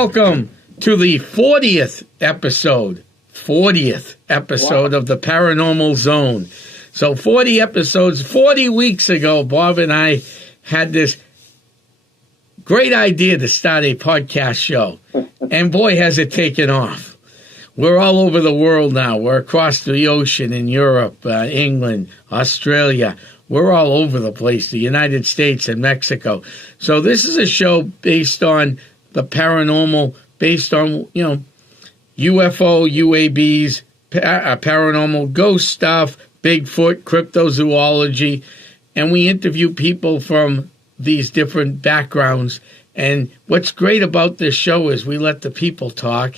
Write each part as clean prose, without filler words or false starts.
welcome to the 40th episode of the Paranormal Zone. So 40 episodes, 40 weeks ago, Bob and I had this great idea to start a podcast show. And boy, has it taken off. We're all over the world now. We're across the ocean in Europe, England, Australia. We're all over the place, the United States and Mexico. So this is a show based on the paranormal, based on, UFO, UABs, paranormal, ghost stuff, Bigfoot, cryptozoology. And we interview people from these different backgrounds. And what's great about this show is we let the people talk,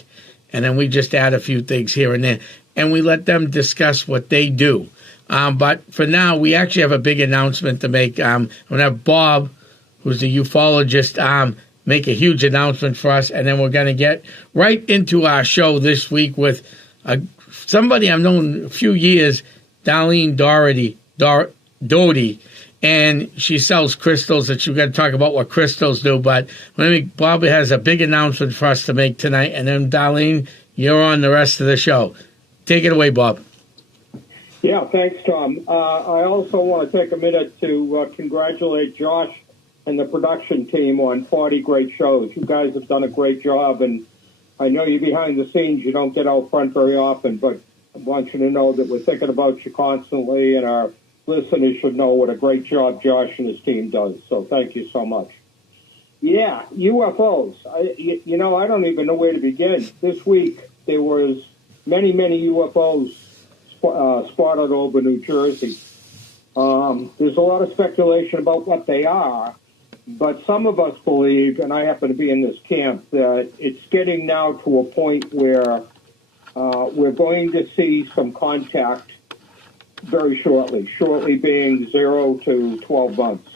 and then we just add a few things here and there. And we let them discuss what they do. But for now, we actually have a big announcement to make. I'm going to have Bob, who's the ufologist, make a huge announcement for us. And then we're going to get right into our show this week with somebody I've known a few years, Darlene Doughty. And she sells crystals, and she's going to talk about what crystals do. But Bob has a big announcement for us to make tonight. And then, Darlene, you're on the rest of the show. Take it away, Bob. Yeah, thanks, Tom. I also want to take a minute to congratulate Josh and the production team on 40 great shows. You guys have done a great job, and I know you behind the scenes. You don't get out front very often, but I want you to know that we're thinking about you constantly, and our listeners should know what a great job Josh and his team does. So thank you so much. Yeah, UFOs. I don't even know where to begin. This week, there was many UFOs spotted over New Jersey. There's a lot of speculation about what they are, but some of us believe, and I happen to be in this camp, that it's getting now to a point where we're going to see some contact very shortly being 0 to 12 months.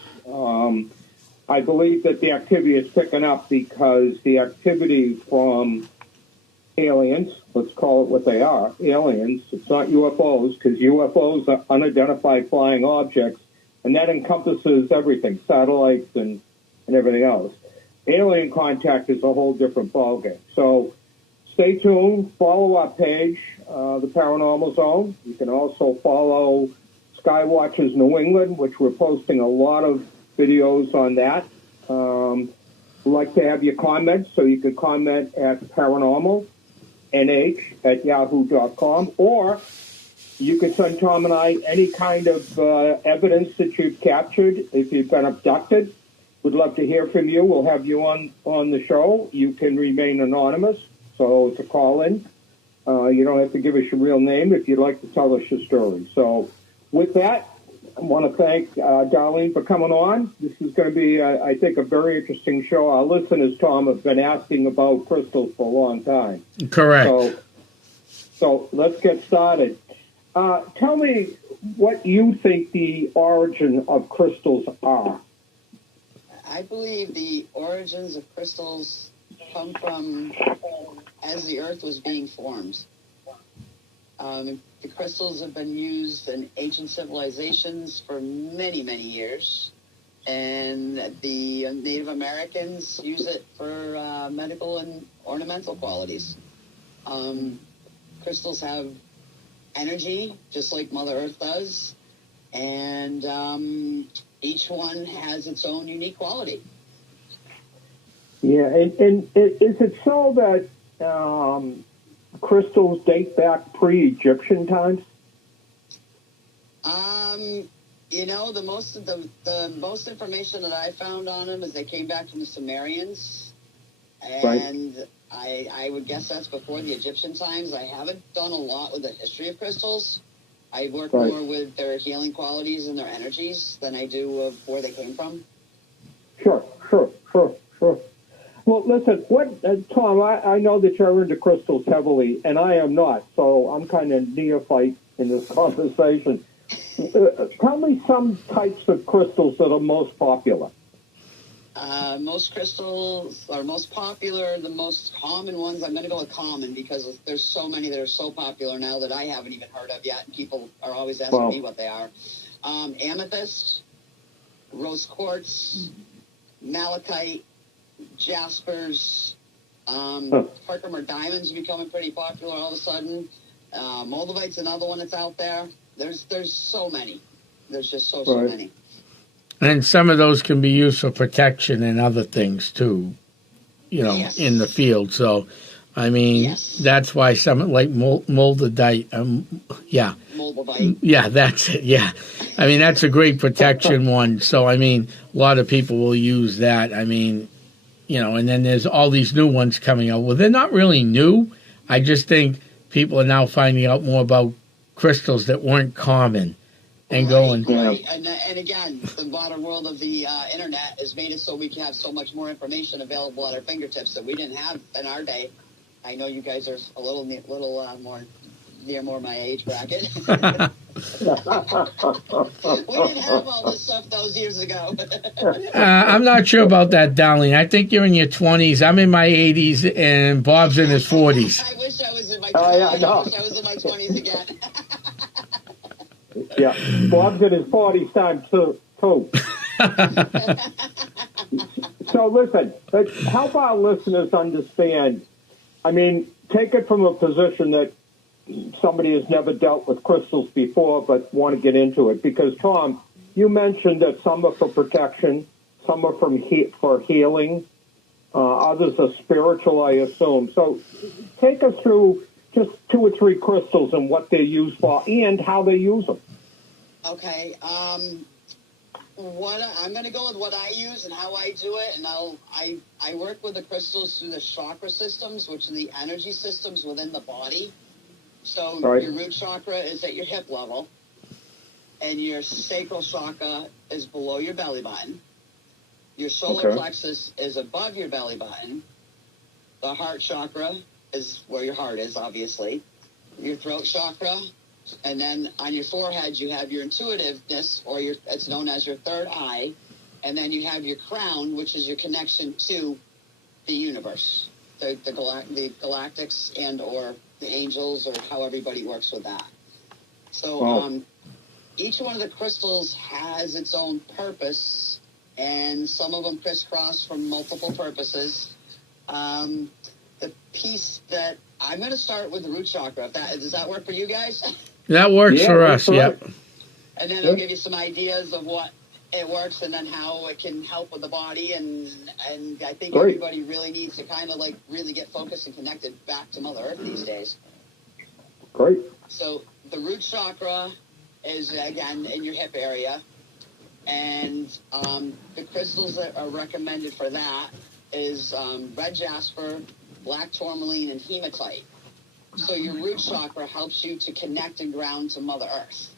I believe that the activity is picking up because the activity from aliens, let's call it what they are, aliens, it's not UFOs, because UFOs are unidentified flying objects, and that encompasses everything, satellites and everything else. Alien contact is a whole different ballgame. So stay tuned, follow our page, the Paranormal Zone. You can also follow Skywatchers New England, which we're posting a lot of videos on that. We'd like to have your comments, so you can comment at paranormalnh@yahoo.com, or you can send Tom and I any kind of evidence that you've captured if you've been abducted. We'd love to hear from you. We'll have you on the show. You can remain anonymous, so it's a call-in. You don't have to give us your real name if you'd like to tell us your story. So with that, I want to thank Darlene for coming on. This is going to be, I think, a very interesting show. Our listeners, Tom, have been asking about crystals for a long time. Correct. So let's get started. Tell me what you think the origin of crystals are. I believe the origins of crystals come from as the Earth was being formed. The crystals have been used in ancient civilizations for many years, and the Native Americans use it for medical and ornamental qualities. Crystals have energy, just like Mother Earth does, and each one has its own unique quality. Yeah, and is it so that crystals date back pre-Egyptian times? The most information that I found on them is they came back from the Sumerians, and right. I would guess that's before the Egyptian times. I haven't done a lot with the history of crystals. I work right. more with their healing qualities and their energies than I do of where they came from. Sure. Well, listen, Tom, I know that you're into crystals heavily, and I am not, so I'm kind of neophyte in this conversation. Tell me some types of crystals that are most popular. Most crystals are most popular. The most common ones, I'm going to go with common because there's so many that are so popular now that I haven't even heard of yet, and people are always asking me what they are. Amethyst, rose quartz, malachite, jaspers, Herkimer diamonds are becoming pretty popular all of a sudden. Moldavite's another one that's out there. There's so many. There's just so many. And some of those can be used for protection and other things too, Yes. in the field. So, I mean, that's why some like moldavite, Moldavite. Yeah, that's it. Yeah. I mean, that's a great protection one. So, I mean, a lot of people will use that. I mean, and then there's all these new ones coming out. Well, they're not really new. I just think people are now finding out more about crystals that weren't common and going. Right. And again, the modern world of the internet has made it so we can have so much more information available at our fingertips that we didn't have in our day. I know you guys are a little more near my age bracket. We didn't have all this stuff those years ago. I'm not sure about that, Darlene. I think you're in your 20s. I'm in my 80s, and Bob's in his 40s. I wish I was in my 20s. I wish I was in my 20s again. Yeah, Bob's in his 40s time too. So listen, help our listeners understand. I mean, take it from a position that somebody has never dealt with crystals before but want to get into it. Because, Tom, you mentioned that some are for protection, some are for healing, others are spiritual, I assume. So take us through just 2 or 3 crystals and what they're used for and how they use them. Okay. I'm going to go with what I use and how I do it, and I work with the crystals through the chakra systems, which are the energy systems within the body. So your root chakra is at your hip level, and your sacral chakra is below your belly button. Your solar plexus is above your belly button. The heart chakra is where your heart is, obviously. Your throat chakra. And then on your forehead, you have your intuitiveness, or it's known as your third eye. And then you have your crown, which is your connection to the universe, the galactics and or the angels, or how everybody works with that. So each one of the crystals has its own purpose, and some of them crisscross for multiple purposes. The piece that I'm going to start with the root chakra. Does that work for you guys? That works for us, yep. And then I'll give you some ideas of what it works and then how it can help with the body. And I think everybody really needs to kind of really get focused and connected back to Mother Earth these days. Great. So the root chakra is, again, in your hip area. And the crystals that are recommended for that is red jasper, black tourmaline, and hematite. So your root chakra helps you to connect and ground to Mother Earth.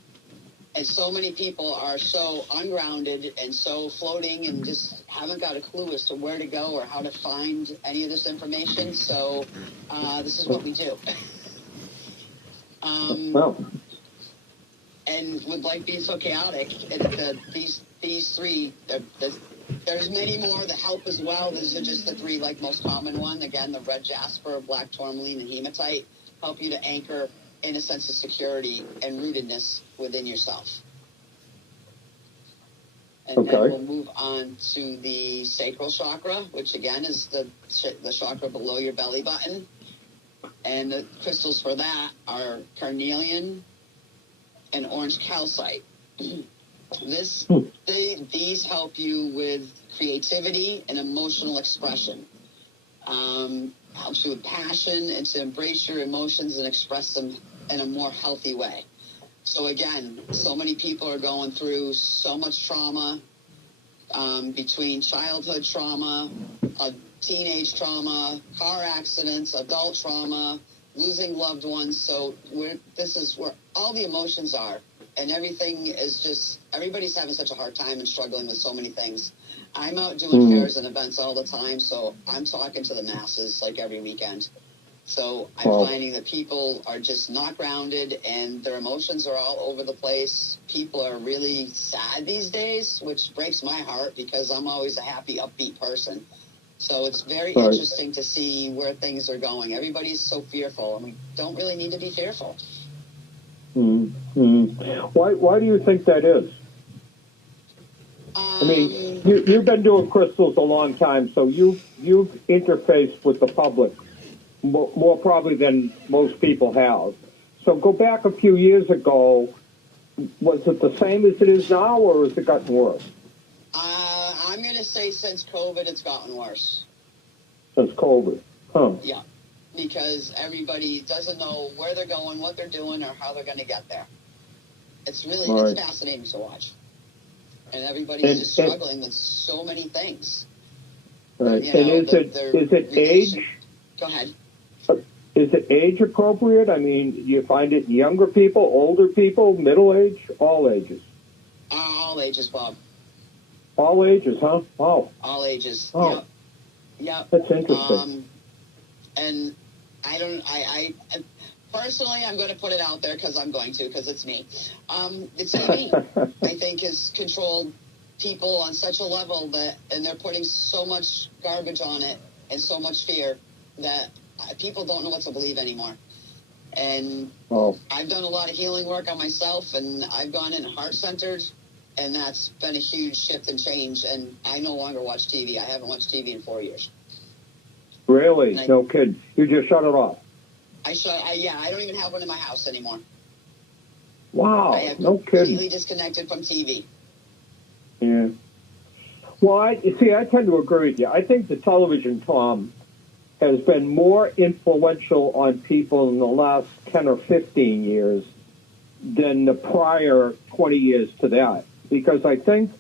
And so many people are so ungrounded and so floating and just haven't got a clue as to where to go or how to find any of this information. So this is what we do. And with life being so chaotic, these 3, there's many more that help as well. These are just the 3 most common one. Again, the red jasper, black tourmaline, and hematite help you to anchor in a sense of security and rootedness within yourself. And then we'll move on to the sacral chakra, which again is the chakra below your belly button. And the crystals for that are carnelian and orange calcite. These help you with creativity and emotional expression. Helps you with passion and to embrace your emotions and express them in a more healthy way. So again, so many people are going through so much trauma, between childhood trauma, teenage trauma, car accidents, adult trauma, losing loved ones. So this is where all the emotions are. And everything is just, everybody's having such a hard time and struggling with so many things. I'm out doing fairs and events all the time, so I'm talking to the masses every weekend. So I'm finding that people are just not grounded and their emotions are all over the place. People are really sad these days, which breaks my heart because I'm always a happy, upbeat person. So it's very interesting to see where things are going. Everybody's so fearful, and we don't really need to be fearful. Why do you think that is? I mean, you've been doing crystals a long time, so you've interfaced with the public more probably than most people have. So go back a few years ago. Was it the same as it is now, or has it gotten worse? I'm going to say since COVID, it's gotten worse. Since COVID, huh? Yeah, because everybody doesn't know where they're going, what they're doing, or how they're going to get there. It's really it's fascinating to watch. And everybody's just struggling with so many things. Right. You know, is it age? Go ahead. Is it age appropriate? I mean, you find it in younger people, older people, middle age, all ages? All ages, Bob. All ages, huh? Oh. All ages. Oh. Yeah. That's interesting. And I personally, I'm going to put it out there because it's me. It's me, I think, has controlled people on such a level and they're putting so much garbage on it and so much fear that people don't know what to believe anymore. And I've done a lot of healing work on myself, and I've gone in heart-centered, and that's been a huge shift and change. And I no longer watch TV. I haven't watched TV in 4 years. Really? No kidding. You just shut it off? I don't even have one in my house anymore. Wow. I have no kidding. Completely disconnected from TV. Yeah. Well, I tend to agree with you. I think the television, Tom, has been more influential on people in the last 10 or 15 years than the prior 20 years to that. Because I think,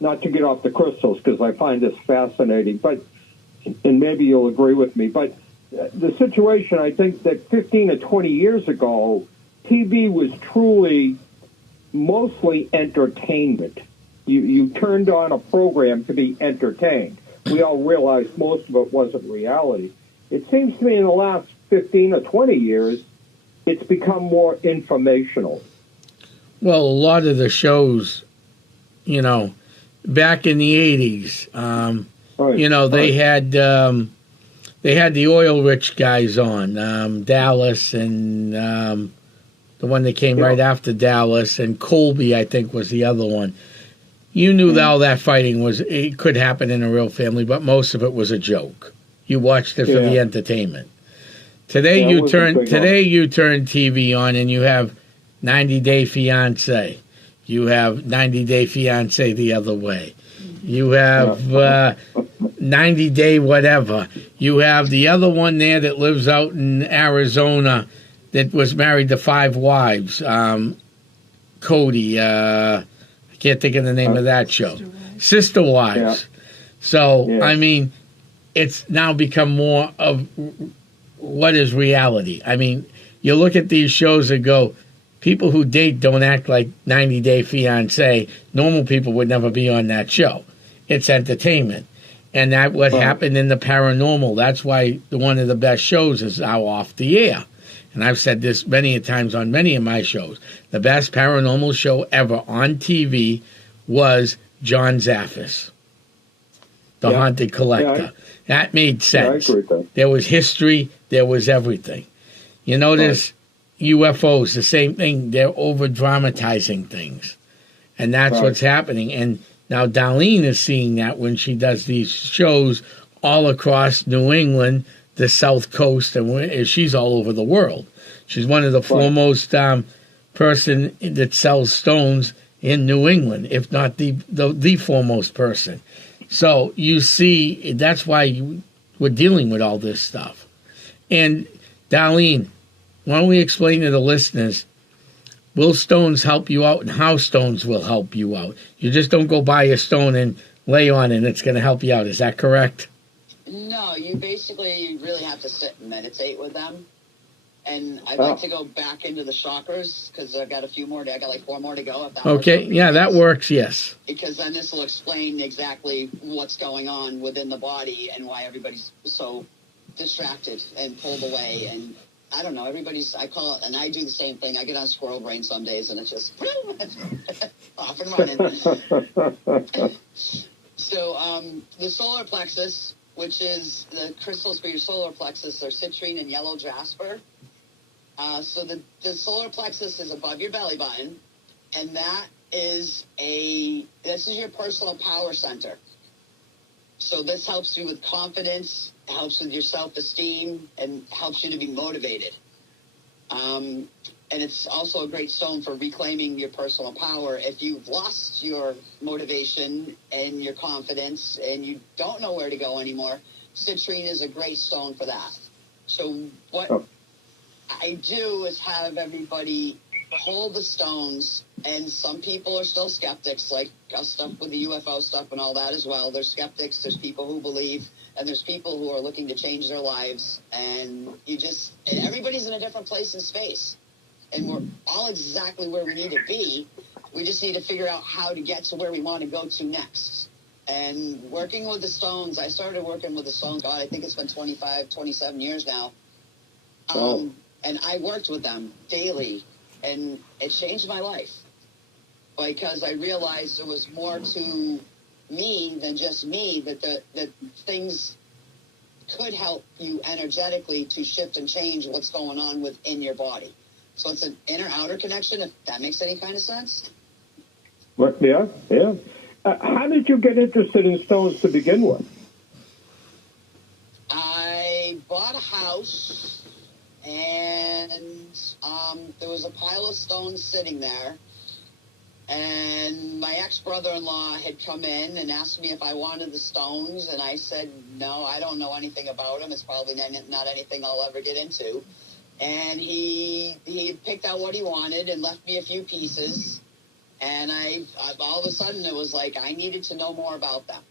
not to get off the crystals, because I find this fascinating, and maybe you'll agree with me, but the situation, I think that 15 or 20 years ago, TV was truly mostly entertainment. You turned on a program to be entertained. We all realized most of it wasn't reality. It seems to me in the last 15 or 20 years, it's become more informational. Well, a lot of the shows, back in the 80s, they had the oil-rich guys on, Dallas and the one that came right after Dallas, and Colby, I think, was the other one. You knew that all that fighting it could happen in a real family, but most of it was a joke. You watched it for the entertainment. Today you turn TV on and you have 90 Day Fiancé. You have 90 Day Fiancé the other way. You have 90 Day whatever. You have the other one there that lives out in Arizona that was married to 5 wives. Cody, I can't think of the name of that show. Sister Wives. Yeah. So, I mean, it's now become more of what is reality. I mean, you look at these shows and go, people who date don't act like 90 Day Fiancé. Normal people would never be on that show. It's entertainment. And that what happened in the paranormal. That's why one of the best shows is now off the air. And I've said this many times on many of my shows. The best paranormal show ever on TV was John Zaffis, The Haunted Collector. That made sense. I agree with that. There was history. There was everything. You notice UFOs, the same thing. They're over-dramatizing things. And that's what's happening. And now Darlene is seeing that when she does these shows all across New England, the South Coast, and she's all over the world. She's one of the foremost person that sells stones in New England, if not the foremost person. So you see, that's why we're dealing with all this stuff. And Darlene, why don't we explain to the listeners, will stones help you out and how stones will help you out? You just don't go buy a stone and lay on it and it's going to help you out. Is that correct? No, you really have to sit and meditate with them. And I'd like to go back into the chakras because I've got a few more. I got like 4 more to go. That works, yes. Because then this will explain exactly what's going on within the body and why everybody's so distracted and pulled away. And I don't know, I call it, and I do the same thing. I get on squirrel brain some days and it's just off and running. So the solar plexus, which is the crystals for your solar plexus, are citrine and yellow jasper. So the solar plexus is above your belly button, and that this is your personal power center. So this helps you with confidence, helps with your self-esteem, and helps you to be motivated. And it's also a great stone for reclaiming your personal power. If you've lost your motivation and your confidence and you don't know where to go anymore, citrine is a great stone for that. So what I do is have everybody hold the stones, and some people are still skeptics, like us stuff with the UFO stuff and all that as well. There's skeptics, there's people who believe, and there's people who are looking to change their lives, and everybody's in a different place in space. And we're all exactly where we need to be. We just need to figure out how to get to where we want to go to next. And working with the stones, I started working with the stones, God, I think it's been 25, 27 years now. And I worked with them daily, and it changed my life. Because I realized there was more to me than just me, that things could help you energetically to shift and change what's going on within your body. So it's an inner-outer connection, if that makes any kind of sense. Well, yeah. How did you get interested in stones to begin with? I bought a house, and there was a pile of stones sitting there. And my ex-brother-in-law had come in and asked me if I wanted the stones, and I said, no, I don't know anything about them. It's probably not anything I'll ever get into. And he picked out what he wanted and left me a few pieces. And I all of a sudden, it was like I needed to know more about them.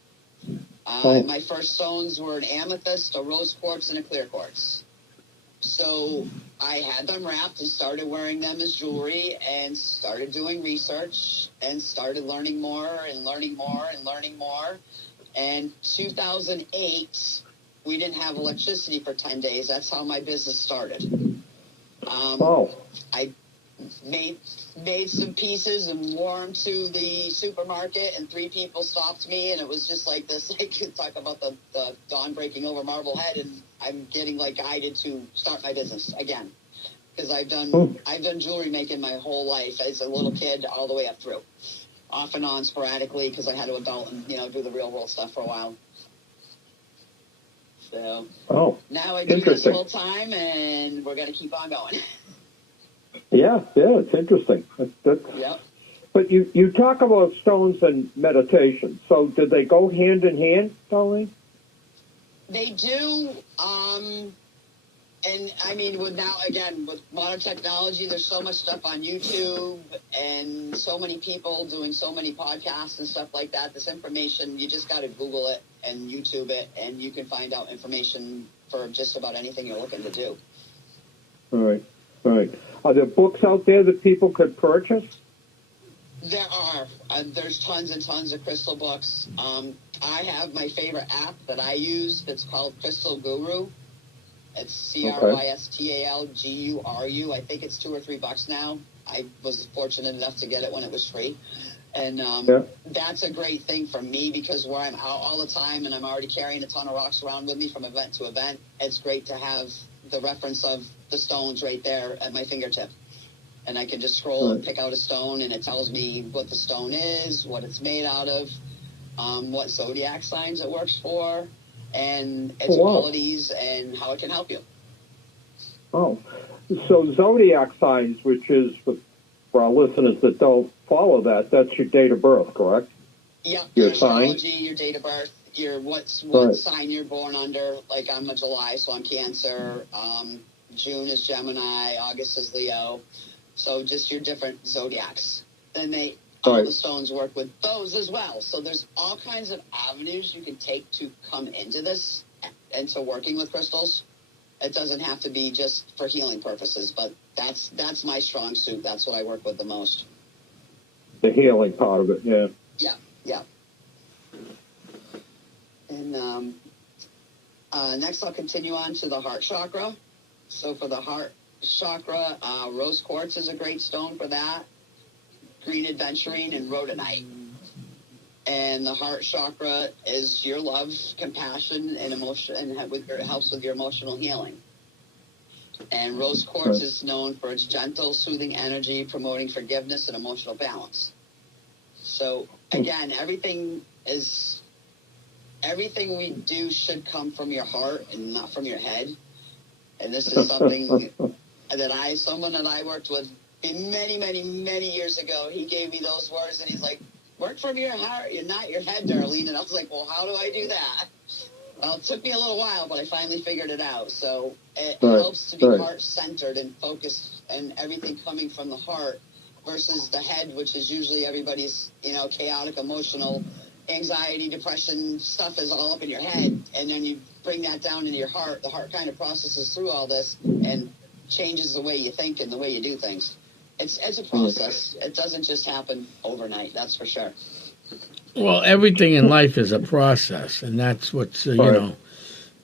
My first stones were an amethyst, a rose quartz, and a clear quartz. So I had them wrapped and started wearing them as jewelry and started doing research and started learning more and learning more and learning more. And 2008, we didn't have electricity for 10 days. That's how my business started. I made some pieces and wore them to the supermarket, and 3 people stopped me, and it was just like this. I could talk about the dawn breaking over Marblehead, and I'm getting guided to start my business again, because I've done jewelry making my whole life as a little kid all the way up through, off and on sporadically, because I had to adult and do the real world stuff for a while. So now I do this full time, and we're going to keep on going. Yeah, it's interesting. Yep. But you talk about stones and meditation. So did they go hand in hand, Darlene? They do. And I mean, with modern technology, there's so much stuff on YouTube and so many people doing so many podcasts and stuff like that. This information, you just got to Google it and YouTube it, and you can find out information for just about anything you're looking to do. All right. Are there books out there that people could purchase? There are. There's tons and tons of crystal books. I have my favorite app that I use that's called Crystal Guru. It's CRYSTALGURU. I think it's $2 or $3 now. I was fortunate enough to get it when it was free. And that's a great thing for me, because where I'm out all the time and I'm already carrying a ton of rocks around with me from event to event, it's great to have the reference of the stones right there at my fingertip. And I can just scroll and pick out a stone, and it tells me what the stone is, what it's made out of, what zodiac signs it works for, and its qualities and how it can help you. Oh, so zodiac signs, which is, for our listeners that don't follow that, that's your date of birth, correct? Yeah, your astrology, sign? your date of birth, what sign you're born under. Like I'm a July, so I'm Cancer. June is Gemini. August is Leo. So just your different zodiacs. And all the stones work with those as well. So there's all kinds of avenues you can take to come into this and to working with crystals. It doesn't have to be just for healing purposes, but that's my strong suit. That's what I work with the most. The healing part of it, yeah. Yeah. And next I'll continue on to the heart chakra. So for the heart chakra, rose quartz is a great stone for that. Green aventurine and rhodonite. And the heart chakra is your love, compassion, and emotion, and it helps with your emotional healing. And rose quartz is known for its gentle, soothing energy, promoting forgiveness and emotional balance. So again, everything we do should come from your heart and not from your head. And this is something that someone that I worked with many, many, many years ago, he gave me those words, and he's like, work from your heart, you're not your head, Darlene. And I was like, well, how do I do that? Well, it took me a little while, but I finally figured it out. So it helps to be heart-centered and focused, and everything coming from the heart versus the head, which is usually everybody's, chaotic, emotional, anxiety, depression, stuff is all up in your head. And then you bring that down into your heart. The heart kind of processes through all this and changes the way you think and the way you do things. It's a process. It doesn't just happen overnight, that's for sure. Well, everything in life is a process, and that's what's,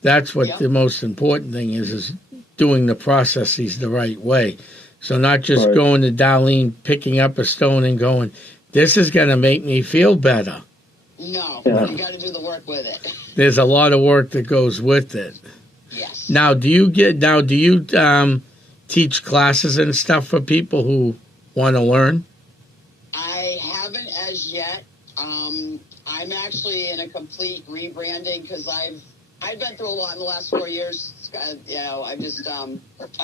that's what the most important thing is doing the processes the right way. So not just going to Darlene, picking up a stone and going, this is going to make me feel better. No, you got to do the work with it. There's a lot of work that goes with it. Yes. Now, do you teach classes and stuff for people who want to learn? I haven't as yet. I'm actually in a complete rebranding because I've been through a lot in the last 4 years. I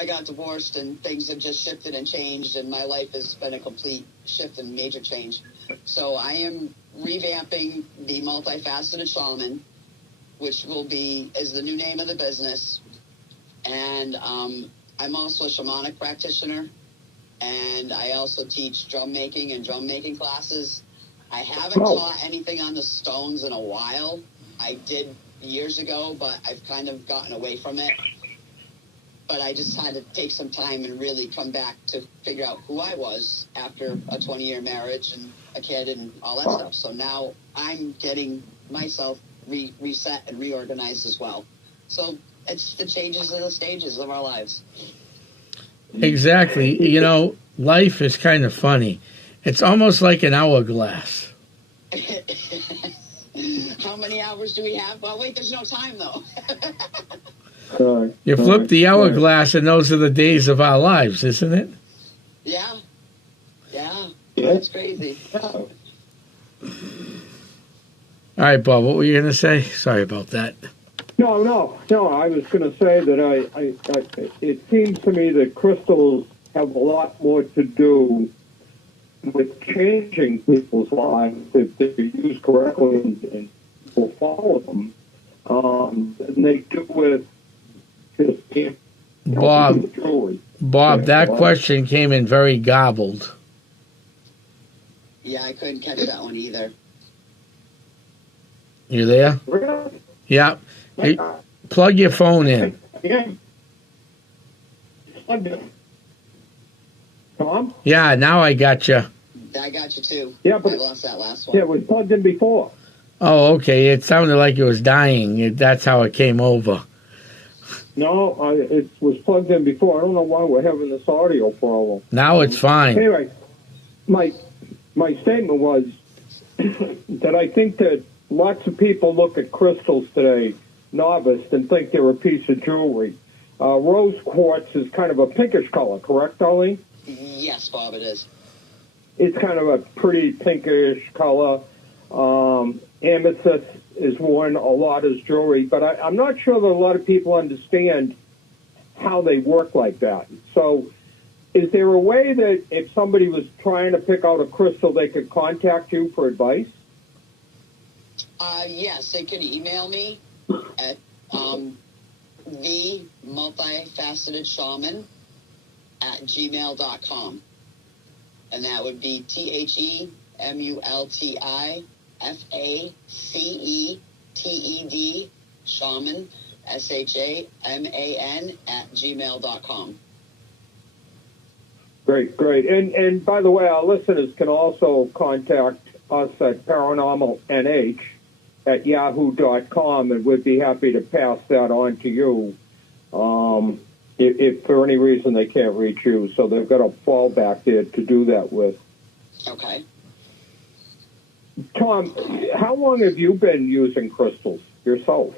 got divorced and things have just shifted and changed, and my life has been a complete shift and major change. So I am revamping the Multifaceted Shaman, which is the new name of the business. And I'm also a shamanic practitioner, and I also teach drum making and drum making classes. I haven't taught anything on the stones in a while. I did years ago, but I've kind of gotten away from it. But I just had to take some time and really come back to figure out who I was after a 20-year marriage and a kid and all that stuff. So now I'm getting myself reset and reorganized as well. So it's the changes and the stages of our lives. Exactly. Life is kind of funny. It's almost like an hourglass. How many hours do we have? Well, wait, there's no time, though. You flip the hourglass, and those are the days of our lives, isn't it? Yeah. That's crazy. All right, Bob, what were you going to say? Sorry about that. No. I was going to say that it seems to me that crystals have a lot more to do with changing people's lives if they're used correctly and people follow them than they do with just Bob, that question came in very garbled. Yeah, I couldn't catch that one either. You there? Really? Yeah. Hey, plug your phone in. Tom? Yeah, now I got you. I got you too. Yeah, but I lost that last one. Yeah, it was plugged in before. Oh, okay. It sounded like it was dying. That's how it came over. No, it was plugged in before. I don't know why we're having this audio problem. Now it's fine. Anyway, my statement was that I think that lots of people look at crystals today, novice, and think they're a piece of jewelry. Rose quartz is kind of a pinkish color, correct, Darlene? Yes, Bob, it is. It's kind of a pretty pinkish color. Amethyst is worn a lot as jewelry, but I'm not sure that a lot of people understand how they work like that. So is there a way that if somebody was trying to pick out a crystal, they could contact you for advice? Yes, they can email me at themultifacetedshaman@gmail.com. And that would be TheMultifacetted shaman, SHAMAN @gmail.com. Great. And by the way, our listeners can also contact us at paranormalnh@yahoo.com, and we'd be happy to pass that on to you if for any reason they can't reach you. So they've got a fallback there to do that with. Okay. Tom, how long have you been using crystals yourself?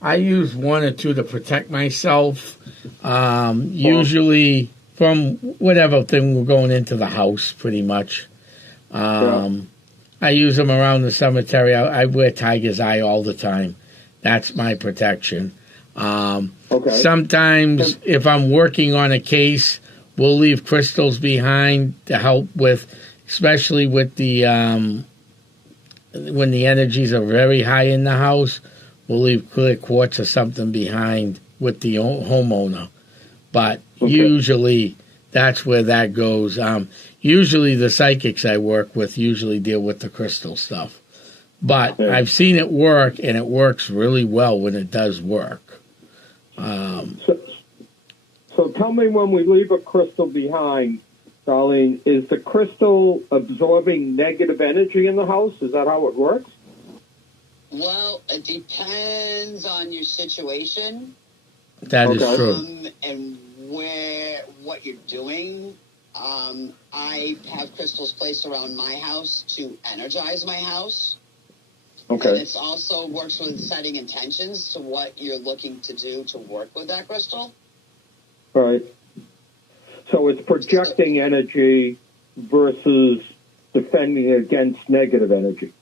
I use one or two to protect myself, usually from whatever thing we're going into the house, pretty much. I use them around the cemetery. I wear tiger's eye all the time. That's my protection. Sometimes if I'm working on a case, we'll leave crystals behind to help with, especially with the when the energies are very high in the house, we'll leave clear quartz or something behind with the homeowner. But usually that's where that goes. Usually the psychics I work with usually deal with the crystal stuff. But I've seen it work, and it works really well when it does work. So tell me, when we leave a crystal behind, Darlene, is the crystal absorbing negative energy in the house? Is that how it works? Well, it depends on your situation. That is true. And what you're doing. I have crystals placed around my house to energize my house. Okay. And it also works with setting intentions to what you're looking to do to work with that crystal. Right. So it's projecting energy versus defending against negative energy.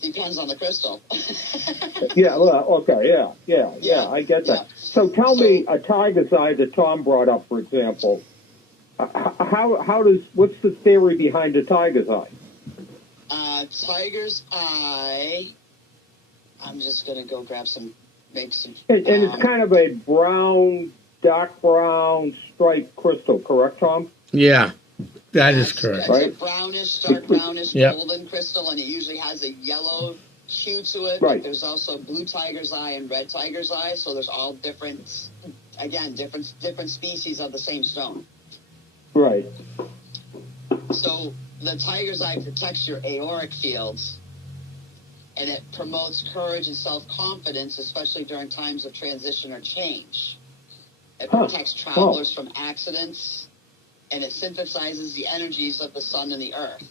Depends on the crystal. Yeah, I get that. Yeah. So tell me, a tiger's eye that Tom brought up, for example, what's the theory behind a tiger's eye? Tiger's eye, I'm just going to go and it's kind of a dark brown striped crystal, correct, Tom? Yeah, that is correct. It's a dark brownish golden crystal, and it usually has a yellow hue to it. Right. But there's also blue tiger's eye and red tiger's eye, so there's all different species of the same stone. Right. So the tiger's eye protects your auric fields, and it promotes courage and self-confidence, especially during times of transition or change. It protects travelers from accidents, and it synthesizes the energies of the sun and the earth.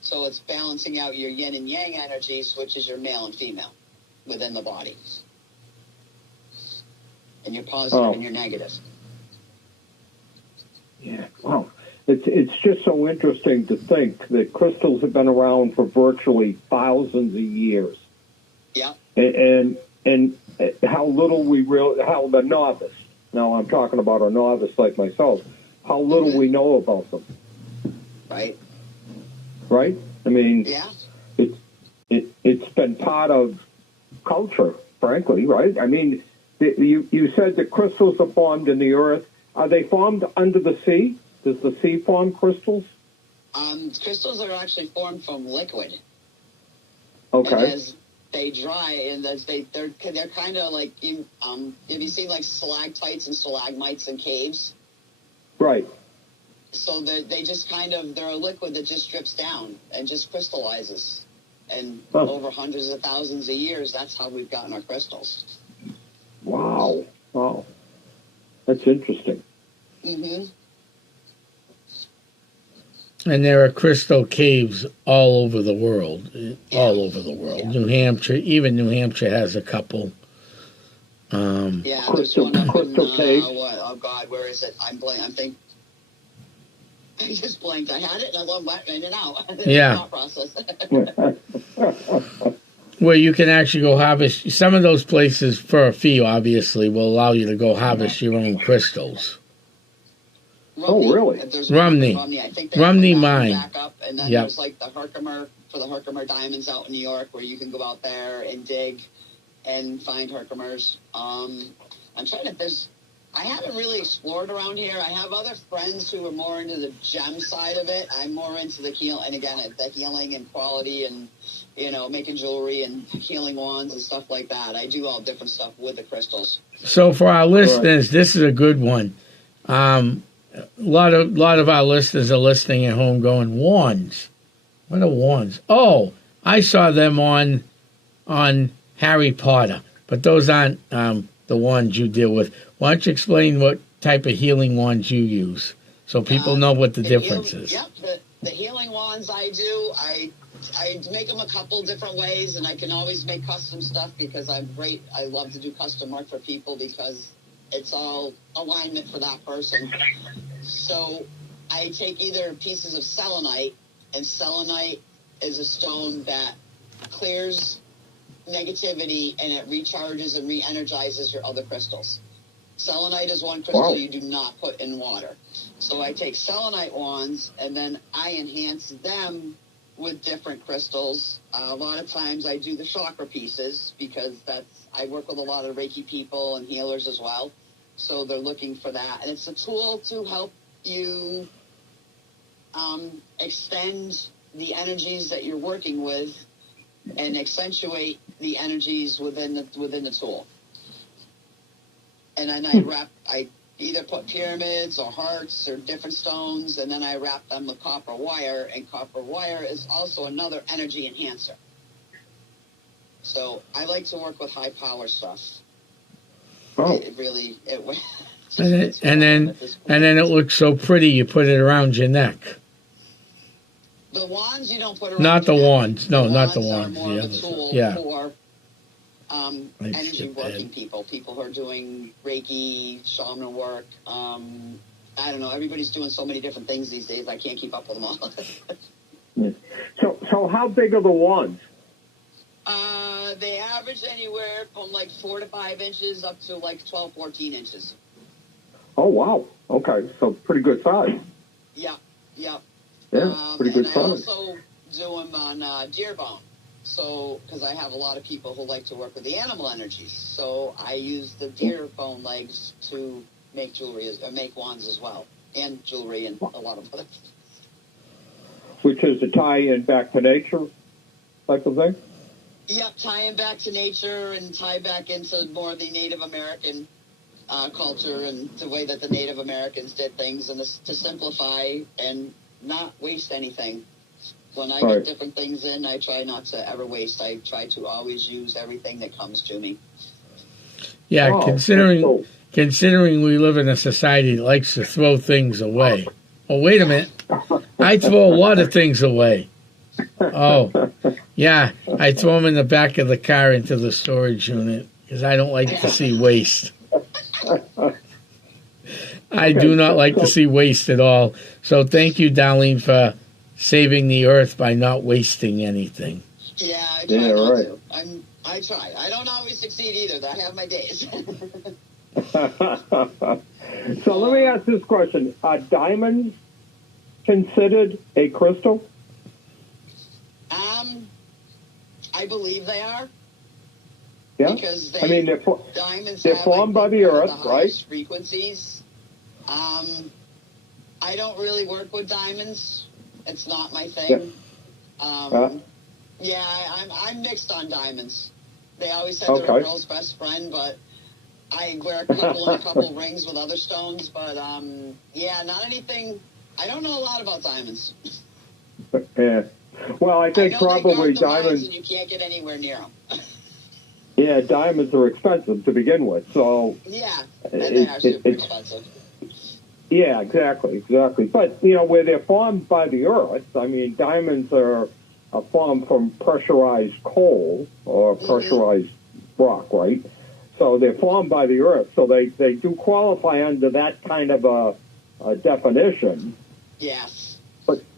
So it's balancing out your yin and yang energies, which is your male and female within the body. And your positive and your negative. Yeah, wow. It's just so interesting to think that crystals have been around for virtually thousands of years. Yeah. And how little how the novice, now I'm talking about a novice like myself, how little we know about them. Right. Right? I mean, it's been part of culture, frankly, right? I mean, you said that crystals are formed in the earth. Are they formed under the sea? Does the sea form crystals? Crystals are actually formed from liquid. Okay. And as they dry, and as they're kind of like have you seen like stalactites and stalagmites in caves? Right. So they just they're a liquid that just drips down and just crystallizes. And over hundreds of thousands of years, that's how we've gotten our crystals. Wow. That's interesting. Mm-hmm. And there are crystal caves all over the world. All over the world. Yeah. New Hampshire has a couple. There's one up in, oh God, where is it? I'm thinking. I just blanked. I had it and I went in and out. Yeah. Process. Where you can actually go harvest. Some of those places, for a fee, obviously, will allow you to go harvest your own crystals. Rumney. Oh, really? Rumney. I think they Rumney mine. Back up, and then there's like the Herkimer, for the Herkimer diamonds out in New York, where you can go out there and dig and find Herkimers. I'm trying to. I haven't really explored around here. I have other friends who are more into the gem side of it. I'm more into the the healing and quality and, making jewelry and healing wands and stuff like that. I do all different stuff with the crystals. So for our listeners, this is a good one. A lot of our listeners are listening at home going, wands? What are wands? Oh, I saw them on Harry Potter, but those aren't the wands you deal with. Why don't you explain what type of healing wands you use so people know what the difference is? Yep, the healing wands I do, I make them a couple different ways, and I can always make custom stuff because I love to do custom work for people because it's all alignment for that person. So I take either pieces of selenite And selenite is a stone that clears negativity and it recharges and re-energizes your other crystals. Selenite is one crystal you do not put in water. So I take selenite wands and then I enhance them with different crystals. A lot of times I do the chakra pieces because I work with a lot of Reiki people and healers as well. So they're looking for that. And it's a tool to help you extend the energies that you're working with and accentuate the energies within the tool. And then I either put pyramids or hearts or different stones, and then I wrap them with copper wire, and copper wire is also another energy enhancer. So I like to work with high power stuff. Oh. And then it looks so pretty. You put it around your neck. The wands you don't put around. Not the your neck. wands. No, not the Are wands. more The of a others. tool Yeah. for energy working people who are doing Reiki, shaman work. I don't know. Everybody's doing so many different things these days. I can't keep up with them all. So how big are the wands? They average anywhere from like 4 to 5 inches up to like 12, 14 inches. Oh, wow. Okay, so pretty good size. Yep. Yeah, pretty good size. I also do them on deer bone. So, because I have a lot of people who like to work with the animal energies. So I use the deer bone legs to make jewelry, or make wands as well. And jewelry and a lot of other things. Which is a tie-in back to nature type of thing? Yep, tying back to nature and tie back into more of the Native American culture and the way that the Native Americans did things, and to simplify and not waste anything. When I get different things in, I try not to ever waste. I try to always use everything that comes to me. Yeah, considering we live in a society that likes to throw things away. Oh, wait a minute. I throw a lot of things away. Oh, yeah. I throw them in the back of the car into the storage unit because I don't like to see waste. I do not like to see waste at all. So thank you, Darlene, for saving the earth by not wasting anything. Yeah, I try not to. I try. I don't always succeed either. I have my days. So let me ask this question. Are diamonds considered a crystal? I believe they are. Yeah. Because diamonds they're formed by the earth, right? Frequencies. I don't really work with diamonds. It's not my thing. Yeah. I'm mixed on diamonds. They always said they're a girl's best friend, but I wear a couple rings with other stones. But yeah, not anything. I don't know a lot about diamonds. Yeah. Well, I think probably diamonds. And you can't get anywhere near them. Yeah, diamonds are expensive to begin with, so. Yeah, and they are super expensive. Yeah, exactly. But, where they're formed by the earth, I mean, diamonds are formed from pressurized coal or pressurized rock, right? So they're formed by the earth, so they do qualify under that kind of a definition. Yes.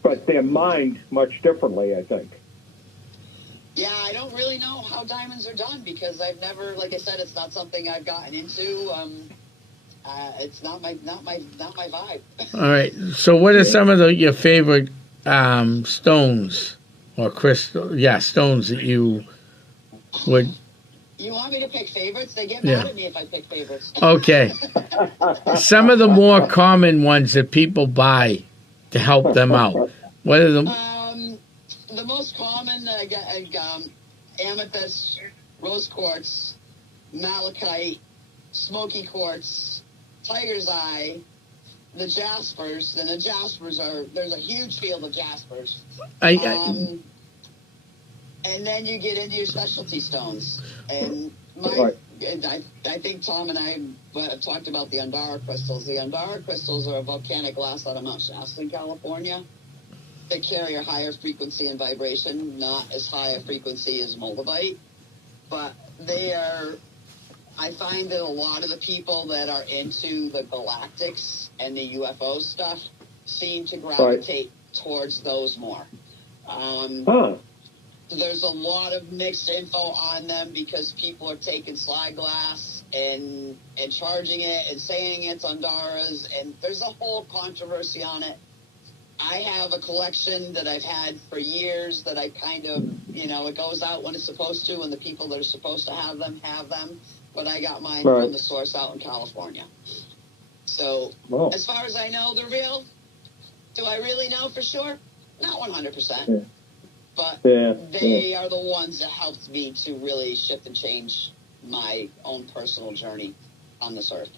But they're mined much differently, I think. Yeah, I don't really know how diamonds are done because I've never, like I said, it's not something I've gotten into. It's not my vibe. All right. So, what are some of your favorite stones or crystal? Yeah, stones that you would. You want me to pick favorites? They get mad at me if I pick favorites. Okay. Some of the more common ones that people buy to help them out. What are the most common? Amethyst, rose quartz, malachite, smoky quartz, tiger's eye, the jaspers, and the jaspers there's a huge field of jaspers. And then you get into your specialty stones. And I think Tom and I talked about the Andara crystals. The Andara crystals are a volcanic glass out of Mount Shasta in California. They carry a higher frequency and vibration, not as high a frequency as moldavite. But I find that a lot of the people that are into the galactics and the UFO stuff seem to gravitate towards those more. There's a lot of mixed info on them because people are taking slide glass and charging it and saying it's Andara's, and there's a whole controversy on it. I have a collection that I've had for years that I kind of, it goes out when it's supposed to, and the people that are supposed to have them, but I got mine from the source out in California. So, as far as I know, they're real. Do I really know for sure? Not 100%. Yeah. But they are the ones that helped me to really shift and change my own personal journey on this earth.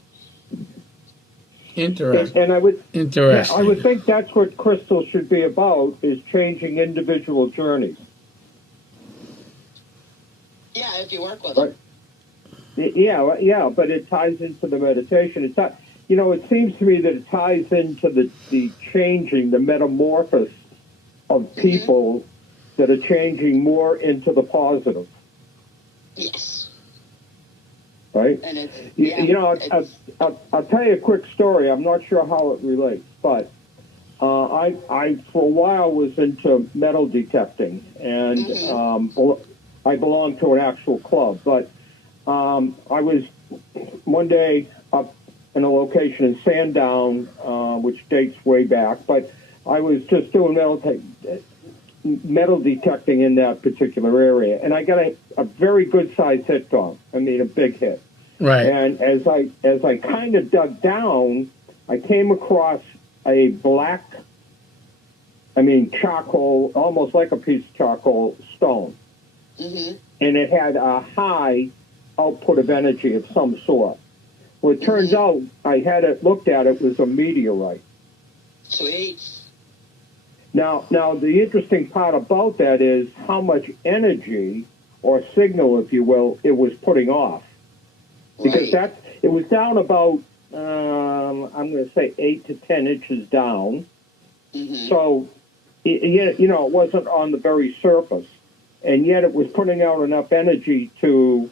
Interesting. And I would Interesting. think that's what crystals should be about, is changing individual journeys. Yeah, if you work with them. Yeah, but it ties into the meditation. It seems to me that it ties into the changing, the metamorphosis of people that are changing more into the positive. Yes. Right? And I'll tell you a quick story. I'm not sure how it relates, but I for a while was into metal detecting, and I belonged to an actual club. But I was one day up in a location in Sandown, which dates way back, but I was just doing metal detecting in that particular area, and I got a very good sized hit dog. I mean, a big hit. Right. And as I kind of dug down, I came across a black, charcoal, almost like a piece of charcoal stone, and it had a high output of energy of some sort. Well, it turns out I had it looked at. It was a meteorite. Sweet. Now, the interesting part about that is how much energy or signal, if you will, it was putting off. Because it was down about, I'm going to say 8 to 10 inches down. So, it wasn't on the very surface. And yet it was putting out enough energy to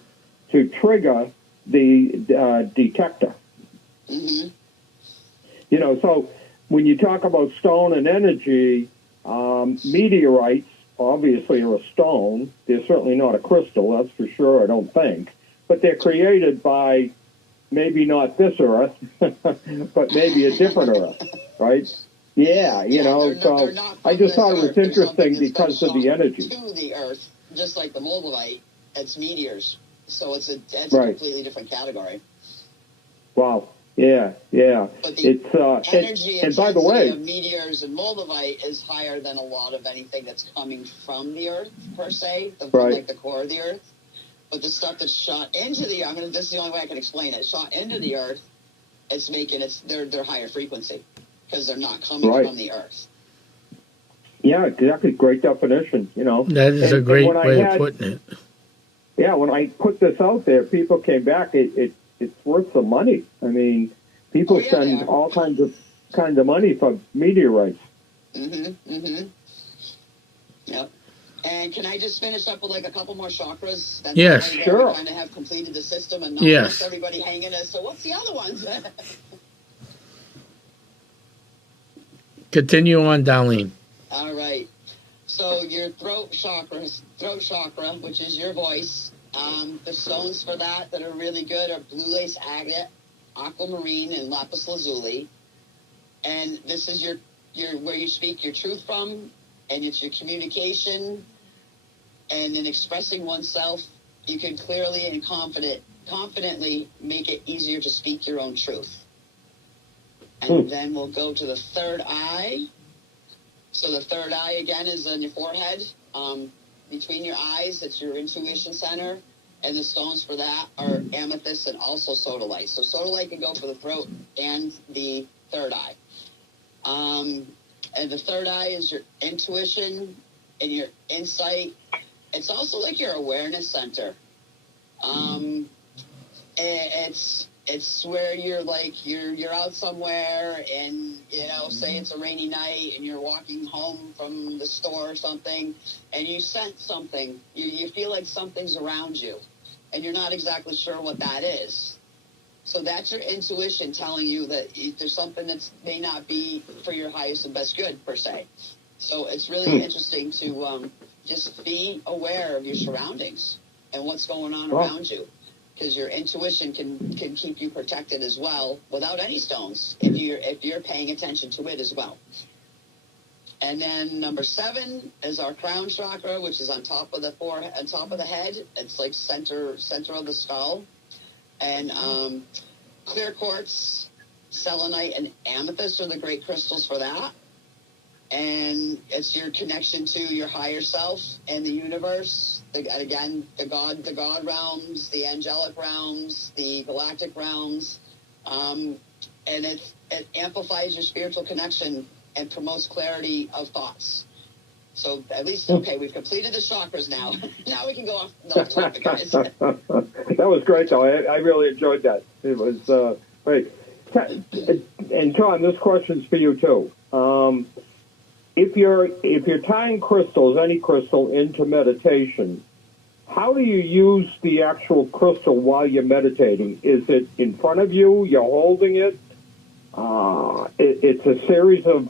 trigger the detector. So when you talk about stone and energy, meteorites obviously are a stone. They're certainly not a crystal, that's for sure, I don't think. But they're created by maybe not this Earth, but maybe a different Earth, right? Yeah, so I just thought it was interesting because of the energy. To the Earth, just like the moldavite, it's meteors. So it's a completely different category. Wow. Yeah. But the energy and by the way, of meteors and moldavite is higher than a lot of anything that's coming from the Earth, per se, like the core of the Earth. But the stuff that's shot into the Earth, this is the only way I can explain it, shot into the Earth, it's making they're higher frequency because they're not coming from the Earth. Yeah, exactly. Great definition, That is a great way of putting it. Yeah, when I put this out there, people came back. It's worth the money. I mean, people spend all kinds of money for meteorites. Yep. And can I just finish up with a couple more chakras? Yes, sure. We kind of have completed the system and not just everybody hanging us. So what's the other ones? Continue on, Darlene. All right. So your throat chakra, which is your voice. The stones for that are really good are blue lace agate, aquamarine, and lapis lazuli. And this is your where you speak your truth from, and it's your communication. And in expressing oneself, you can clearly and confidently make it easier to speak your own truth. And then we'll go to the third eye. So the third eye, again, is on your forehead. Between your eyes, it's your intuition center. And the stones for that are amethyst and also sodalite. So sodalite can go for the throat and the third eye. And the third eye is your intuition and your insight. It's also like your awareness center. It's where you're out somewhere and, say it's a rainy night and you're walking home from the store or something and you sense something. You feel like something's around you and you're not exactly sure what that is. So that's your intuition telling you that there's something that may not be for your highest and best good, per se. So it's really interesting to just be aware of your surroundings and what's going on around you, because your intuition can keep you protected as well without any stones if you're paying attention to it as well. And then number 7 is our crown chakra, which is on top of the forehead, on top of the head. It's like center of the skull. And clear quartz, selenite, and amethyst are the great crystals for that. And it's your connection to your higher self and the universe. The God realms, the angelic realms, the galactic realms. And it amplifies your spiritual connection and promotes clarity of thoughts. So at least, okay, we've completed the chakras now. Now we can go off topic, guys. That was great, though. I really enjoyed that. It was great. And Tom, this question's for you too. If you're tying crystals, any crystal, into meditation, how do you use the actual crystal while you're meditating? Is it in front of you? You're holding it? It's a series of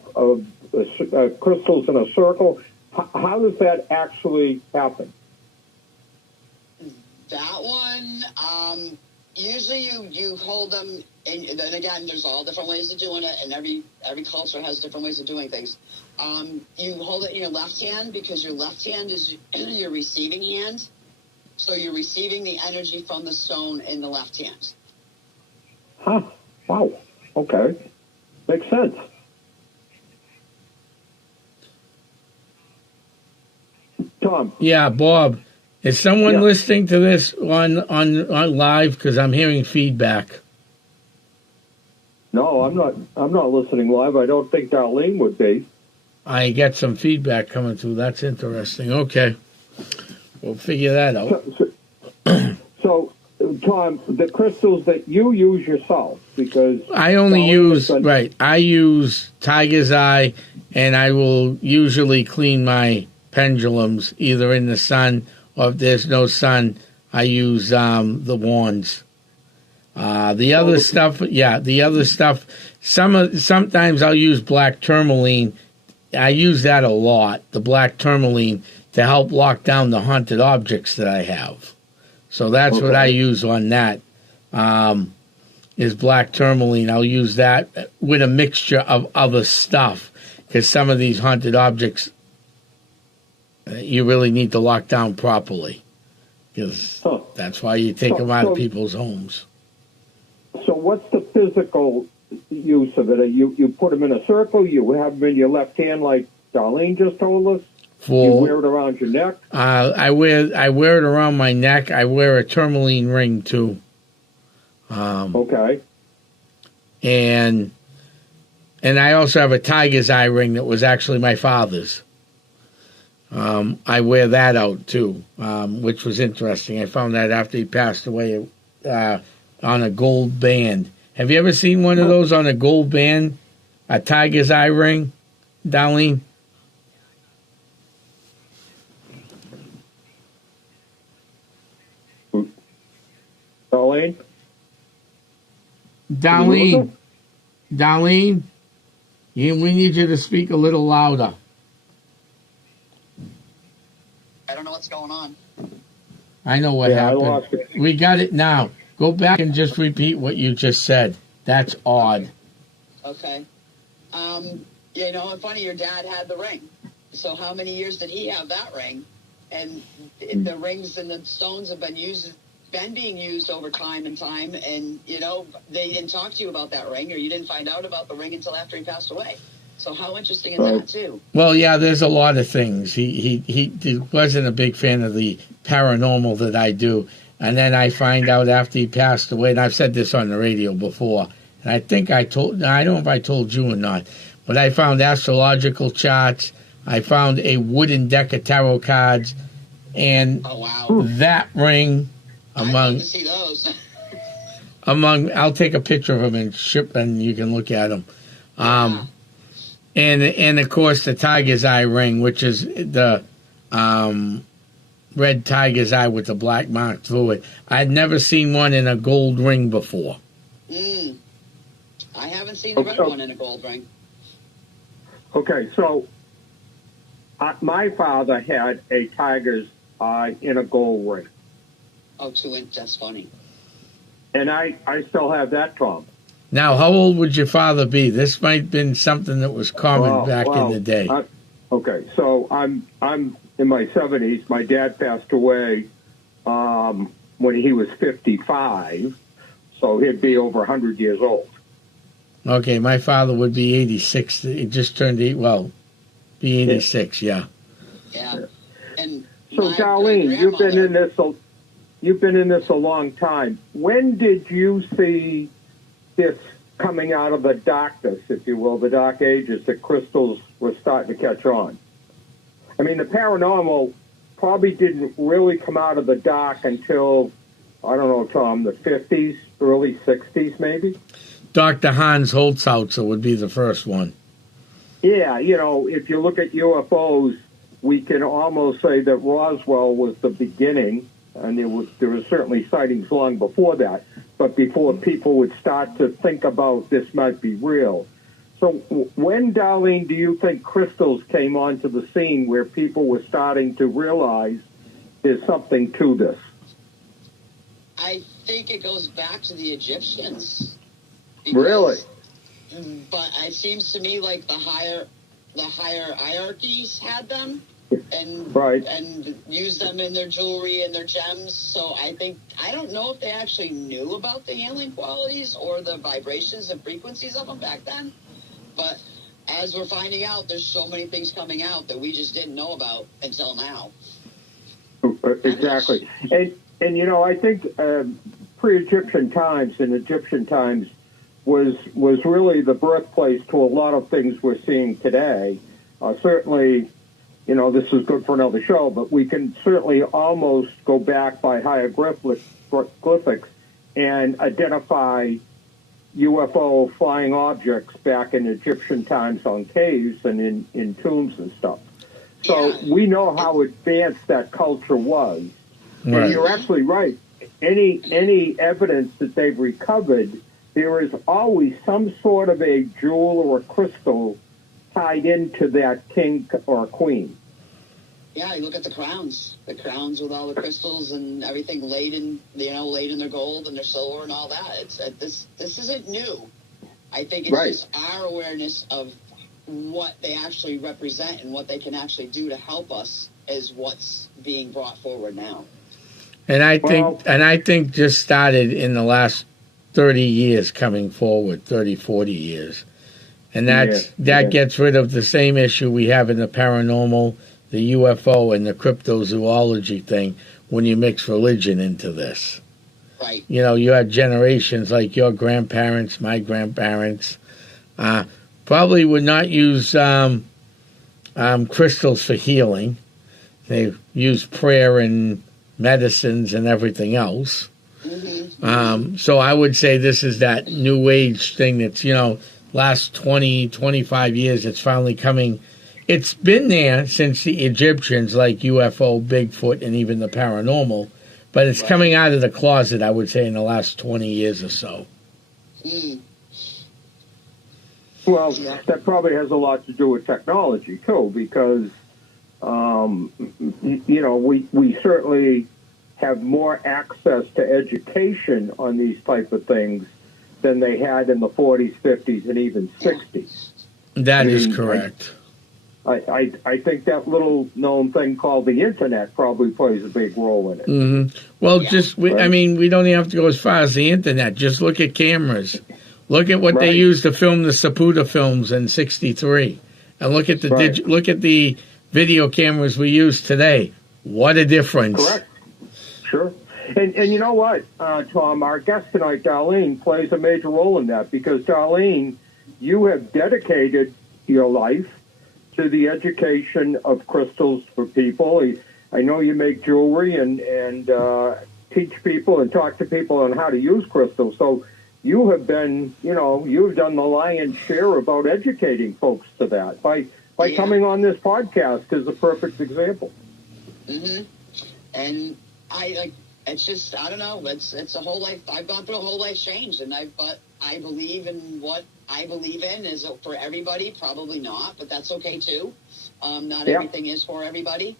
crystals in a circle. How does that actually happen? That one, usually you hold them, and then again, there's all different ways of doing it, and every culture has different ways of doing things. You hold it in your left hand because your left hand is your receiving hand, so you're receiving the energy from the stone in the left hand. Huh. Wow. Okay. Makes sense. Tom. Yeah, Bob. Is someone listening to this on live? Because I'm hearing feedback. No, I'm not listening live. I don't think Darlene would be. I get some feedback coming through. That's interesting. Okay. We'll figure that out. So Tom, the crystals that you use yourself, because I only use I use Tiger's Eye, and I will usually clean my pendulums either in the sun, or if there's no sun, I use the wands. The other stuff. Sometimes I'll use black tourmaline. I use that a lot. The black tourmaline to help lock down the haunted objects that I have. So that's what I use on that, is black tourmaline. I'll use that with a mixture of other stuff, because some of these haunted objects, you really need to lock down properly, because that's why you take them out of people's homes. So what's the physical use of it? You put them in a circle, you have them in your left hand like Darlene just told us? You wear it around your neck? I wear it around my neck. I wear a tourmaline ring too. Okay. And I also have a Tiger's Eye ring that was actually my father's. I wear that out too, which was interesting. I found that after he passed away on a gold band. Have you ever seen one of those on a gold band? A Tiger's Eye ring, Darlene? Darlene, we need you to speak a little louder. I don't know what's going on. I know what happened. We got it now. Go back and just repeat what you just said. That's odd. Okay. It's funny, your dad had the ring. So how many years did he have that ring? And the rings and the stones have been being used over time, and they didn't talk to you about that ring, or you didn't find out about the ring until after he passed away. So how interesting is that too? Well, yeah, there's a lot of things. He wasn't a big fan of the paranormal that I do, and then I find out after he passed away, and I've said this on the radio before, and I think I don't know if I told you or not, but I found astrological charts. I found a wooden deck of tarot cards, and that ring. I'd love to see those. I'll take a picture of them and ship, and you can look at them. And of course the Tiger's Eye ring, which is the red tiger's eye with the black mark through it. I'd never seen one in a gold ring before. I haven't seen the red one in a gold ring. Okay, so my father had a tiger's eye in a gold ring. Oh, 2 inch, that's funny. And I still have that, Tom. Now, how old would your father be? This might have been something that was common back in the day. Okay, so I'm in my 70s. My dad passed away when he was 55, so he'd be over 100 years old. Okay, my father would be 86. He just turned 8. Well, be 86. Yeah. And so, Darlene, you've been in this a long time. When did you see this coming out of the darkness, if you will, the dark ages, that crystals were starting to catch on? I mean, the paranormal probably didn't really come out of the dark until, I don't know, Tom, the 50s, early 60s, maybe? Dr. Hans Holzhauser would be the first one. Yeah, if you look at UFOs, we can almost say that Roswell was the beginning, and there were certainly sightings long before that, but before people would start to think about this might be real. So when, Darlene, do you think crystals came onto the scene where people were starting to realize there's something to this? I think it goes back to the Egyptians. Really? But it seems to me like the higher hierarchies had them and used them in their jewelry and their gems. So I don't know if they actually knew about the healing qualities or the vibrations and frequencies of them back then. But as we're finding out, there's so many things coming out that we just didn't know about until now. Exactly. And I think pre-Egyptian times and Egyptian times was really the birthplace to a lot of things we're seeing today. Certainly, this is good for another show, but we can certainly almost go back by hieroglyphics and identify UFO flying objects back in Egyptian times on caves and in tombs and stuff. So we know how advanced that culture was. Right. And you're absolutely right. Any evidence that they've recovered, there is always some sort of a jewel or a crystal tied into that king or queen. Yeah, you look at the crowns with all the crystals and everything laid in their gold and their silver and all that. This isn't new. I think it's just our awareness of what they actually represent and what they can actually do to help us is what's being brought forward now. And I think just started in the last 30 years coming forward, 30, 40 years. And that gets rid of the same issue we have in the paranormal, the UFO, and the cryptozoology thing when you mix religion into this. Right. You have generations like your grandparents, my grandparents, probably would not use crystals for healing. They use prayer and medicines and everything else. Mm-hmm. So I would say this is that new age thing that's, last 20, 25 years, it's finally coming. It's been there since the Egyptians, like UFO, Bigfoot, and even the paranormal, but it's coming out of the closet, I would say, in the last 20 years or so. Mm. Well, that probably has a lot to do with technology, too, because, we certainly have more access to education on these type of things than they had in the 40s, 50s, and even 60s. That is correct. I think that little known thing called the Internet probably plays a big role in it. Mm-hmm. Well, we don't even have to go as far as the Internet. Just look at cameras. Look at what they used to film the Saputo films in '63, and look at the video cameras we use today. What a difference! Correct. Sure. And you know what, Tom, our guest tonight, Darlene, plays a major role in that because, Darlene, you have dedicated your life to the education of crystals for people. I know you make jewelry and teach people and talk to people on how to use crystals. So you have been, you've done the lion's share about educating folks to that. By coming on this podcast is a perfect example. Mm-hmm. And it's just, I don't know. It's a whole life. I've gone through a whole life change, but I believe in what I believe in. Is it for everybody? Probably not, but that's okay too. Not everything is for everybody,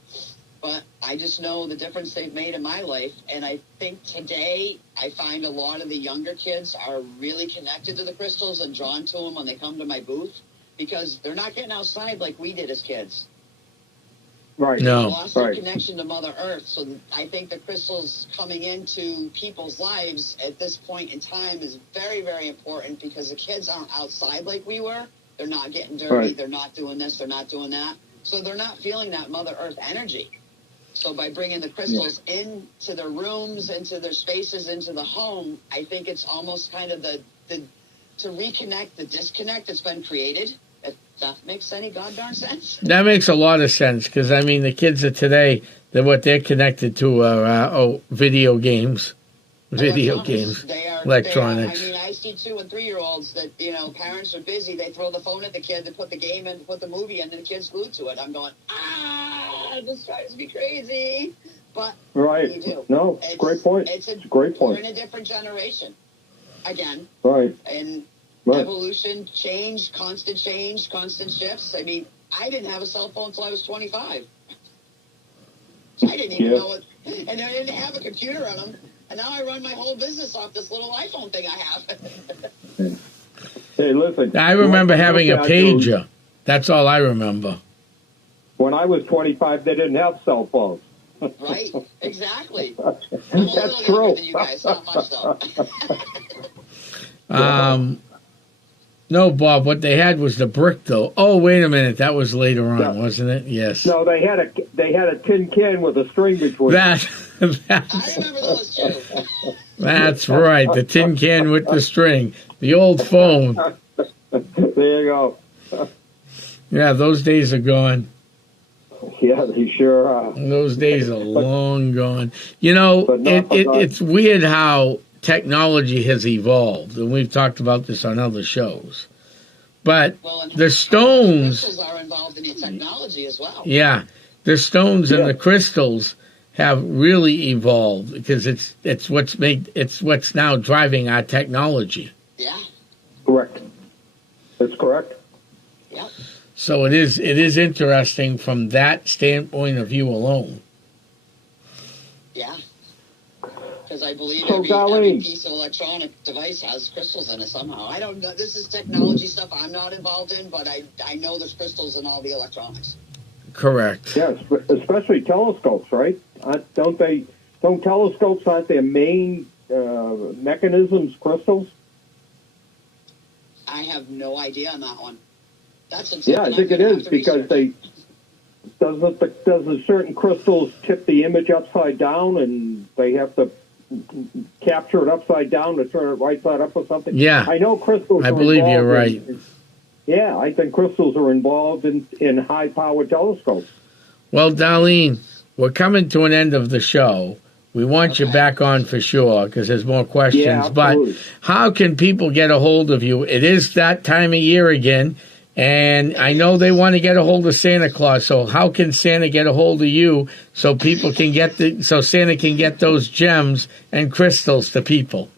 but I just know the difference they've made in my life. And I think today I find a lot of the younger kids are really connected to the crystals and drawn to them when they come to my booth, because they're not getting outside like we did as kids. Right. No. They lost their connection to Mother Earth. So I think the crystals coming into people's lives at this point in time is very, very important, because the kids aren't outside like we were. They're not getting dirty. Right. They're not doing this. They're not doing that. So they're not feeling that Mother Earth energy. So by bringing the crystals into their rooms, into their spaces, into the home, I think it's almost kind of the to reconnect the disconnect that's been created. If that makes any goddamn sense. That makes a lot of sense, because, I mean, the kids of today, they're connected to are video games. Video games. Electronics. I mean, I see 2- and 3-year-olds that, parents are busy. They throw the phone at the kid, they put the game in, put the movie in, and the kid's glued to it. I'm going, this drives me crazy. But right. You do. No, it's great point. It's a great point. We're in a different generation. Again. Right. And evolution, change, constant shifts. I mean, I didn't have a cell phone until I was 25. I didn't even know it. And I didn't have a computer on them. And now I run my whole business off this little iPhone thing I have. Hey, listen. I remember having a pager. That's all I remember. When I was 25, they didn't have cell phones. Right, exactly. That's true. Than you guys, not much though. No, Bob, what they had was the brick, though. Oh, wait a minute. That was later on, wasn't it? Yes. No, they had a tin can with a string between I remember those too. That's right. The tin can with the string. The old phone. There you go. Yeah, those days are gone. Yeah, they sure are. Those days are long gone. It's weird how technology has evolved, and we've talked about this on other shows. But the stones crystals are involved in the technology as well. Yeah, the stones and the crystals have really evolved, because it's what's now driving our technology. Yeah. Correct. That's correct. Yep. So it is interesting from that standpoint of view alone. Yeah. Because I believe every piece of electronic device has crystals in it somehow. I don't know. This is technology stuff I'm not involved in, but I know there's crystals in all the electronics. Correct. Yes, especially telescopes, right? Don't telescopes, aren't their main mechanisms crystals? I have no idea on that one. That's I think it is, because does the certain crystals tip the image upside down, and they have to capture it upside down to turn it right side up or something? Yeah. I know crystals I believe you're right. I think crystals are involved in high-powered telescopes. Well, Darlene, we're coming to an end of the show. We want you back on for sure, because there's more questions. Yeah, but how can people get a hold of you? It is that time of year again, and I know they want to get a hold of Santa Claus. So how can Santa get a hold of you so people can so Santa can get those gems and crystals to people?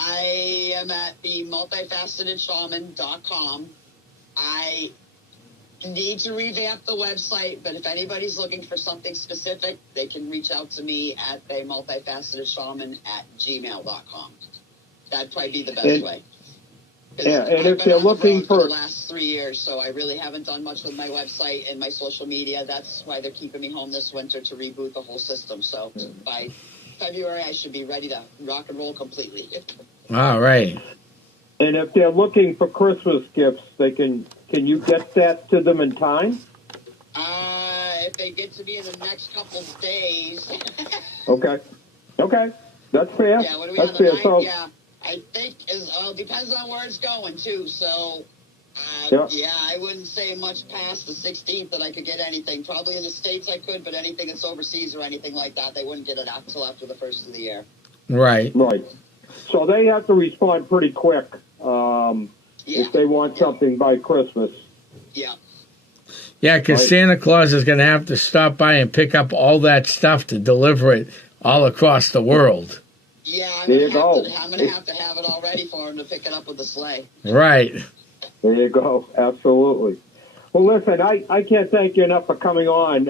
I am at the multifacetedshaman.com. I need to revamp the website, but if anybody's looking for something specific, they can reach out to me at the multifacetedshaman@gmail.com. That'd probably be the best way. Yeah, and if they're looking for the last 3 years, so I really haven't done much with my website and my social media. That's why they're keeping me home this winter, to reboot the whole system. So by February, I should be ready to rock and roll completely. All right. And if they're looking for Christmas gifts, can you get that to them in time? If they get to me in the next couple of days. Okay, that's fair. Yeah, what are we that's on the fair. 9th? So, yeah, I think depends on where it's going too. So, I wouldn't say much past the 16th that I could get anything. Probably in the States I could, but anything that's overseas or anything like that, they wouldn't get it out until after the first of the year. Right. So they have to respond pretty quick if they want something by Christmas. Yeah. Yeah, because Santa Claus is going to have to stop by and pick up all that stuff to deliver it all across the world. Yeah, I'm There you going go. to have to have it all ready for him to pick it up with the sleigh. Right. There you go. Absolutely. Well, listen, I can't thank you enough for coming on.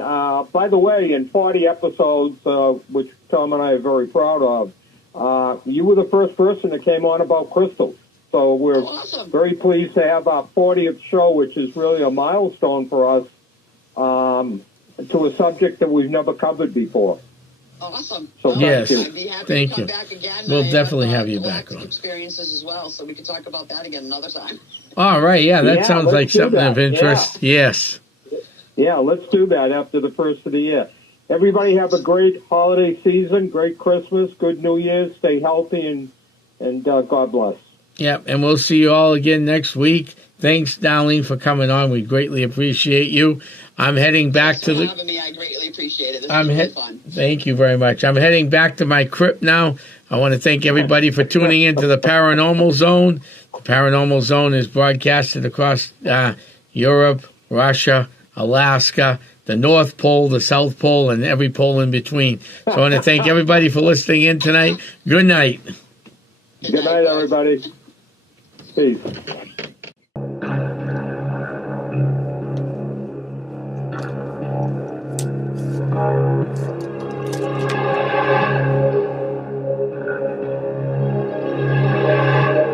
By the way, in 40 episodes, which Tom and I are very proud of, you were the first person that came on about crystals. So we're Awesome. very pleased to have our 40th show, which is really a milestone for us, to a subject that we've never covered before. Awesome. So Well, yes, I'd be happy thank to come you. back again. We'll I definitely have you galactic back on. experiences as well, so we can talk about that again another time. All right. Yeah, that Yeah, sounds let's like do something that. of interest. Yes. Yeah, let's do that after the first of the year. Everybody have a great holiday season, great Christmas, good New Year's, stay healthy, and God bless. Yeah, and we'll see you all again next week. Thanks, Darlene, for coming on. We greatly appreciate you. I'm heading back Thanks to for the. having me. I greatly appreciate it. This was really fun. Thank you very much. I'm heading back to my crypt now. I want to thank everybody for tuning into the Paranormal Zone. The Paranormal Zone is broadcasted across Europe, Russia, Alaska, the North Pole, the South Pole, and every pole in between. So I want to thank everybody for listening in tonight. Good night. Good night, everybody. Peace.